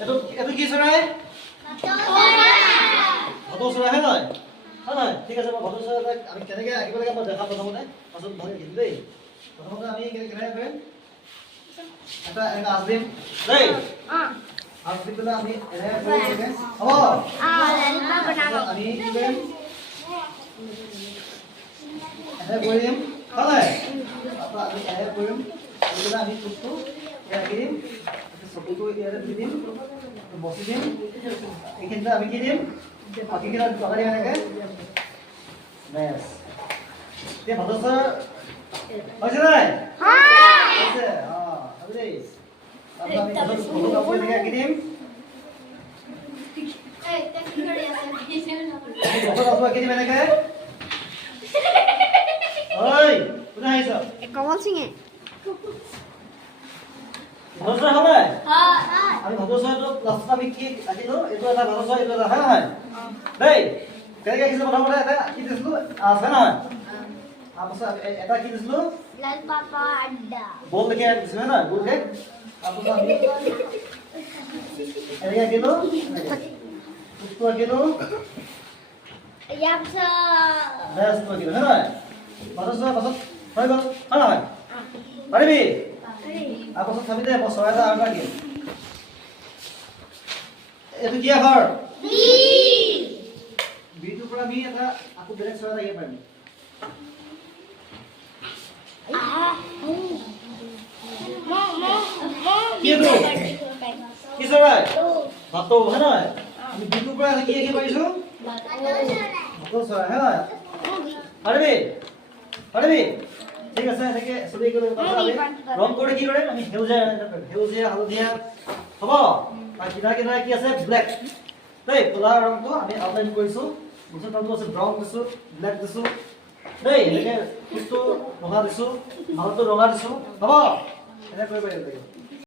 এইটো কি চৰাই? ভাটৌ চৰাই হয় নহয়? হয় নহয়? ঠিক আছে, মই ভাটৌ চৰাই আমি কেনেকৈ আঁকিব লাগে মই দেখাম প্ৰথমতে, পাছত ভালকৈ আঁকিম দেই। প্ৰথমতে আমি কেনেকৈ কৰিম? এটা এনেকৈ আঁচ দিম দেই। আঁচ দি পেলাই আমি এনেকৈ কৰিম। হ'ব? আমি কি কৰিম? এনেকৈ কৰিম হয় নহয়? তাৰপৰা আমি এনেকৈ কৰিম, কৰি পেলাই আমি টোপটো ইয়াত আঁকি দিম, চকুটো ইয়াতে দি দিম, বচি দিম, এইখিনিতে আমি কি দিম? বাকীকেইটা লগাই দিম এনেকৈ। বেছ, এতিয়া ভাটৌ চৰাই হৈছে নাই? হৈছে। হ'ব দেই। তাৰপৰা আমি ফটো কাপোৰ এনেকৈ আঁকি দিম। ফটো কাপোৰ আঁকি দিম এনেকৈ। ঐ কোনে আহিছ? কমল সিঙে ভাটৌ চৰাই হ'ব নাই? আমি ভাটৌ চৰাইটো লাষ্টত আমি কি আঁকিলো? এইটো এটা ভাটৌ চৰাই, এইটো এটা হয় নহয়? দেই কেনেকৈ আঁকিছিলো? প্ৰথমতে এটা কি দিছিলো? আঁচ হয় নহয়? তাৰপাছত এটা কি দিছিলো? বল দেখি দিছিলো হয় নহয়? গোলকে। তাৰপাছত আমি এনেকৈ আঁকিলো, টোপটো আঁকিলো, বেছটো আঁকিলো হয় নহয়? ভাটৌ চৰাই পাছত হৈ গ'ল হয় নহয়? পাৰিবি? তাৰপাছত চাবি দে, মই চৰাই এটা আৰু এটা আঁকিম। এইটো কি আখৰ? বিটোৰ পৰা আমি এটা আকৌ বেলেগ চৰাই এটা আঁকিব পাৰিম। কি এইটো? কি চৰাই? ভাটৌ হয় নহয়? আমি বিটোৰ পৰা কি আঁকিব পাৰিছো? ভাটৌ চৰাই হয় নহয়? পাৰিবি? পাৰিবি? ঠিক আছে, এনেকৈ ছবি কৰি ৰং কৰি কি কৰিম? আমি সেউজীয়া হালধীয়া হ'ব। আৰু কিনাৰে কিনাৰে কি আছে? ব্লেক দেই। ক'লা ৰংটো আমি আউটলাইন কৰিছোঁ, পিছত তাতো আছে ব্ৰাউন দিছোঁ, ব্লেক দিছোঁ দেই। এনেকৈ পিছটো ৰঙা দিছোঁ, মাজতো ৰঙা দিছোঁ হ'ব। এনেকৈ কৰিব পাৰিব লাগিব।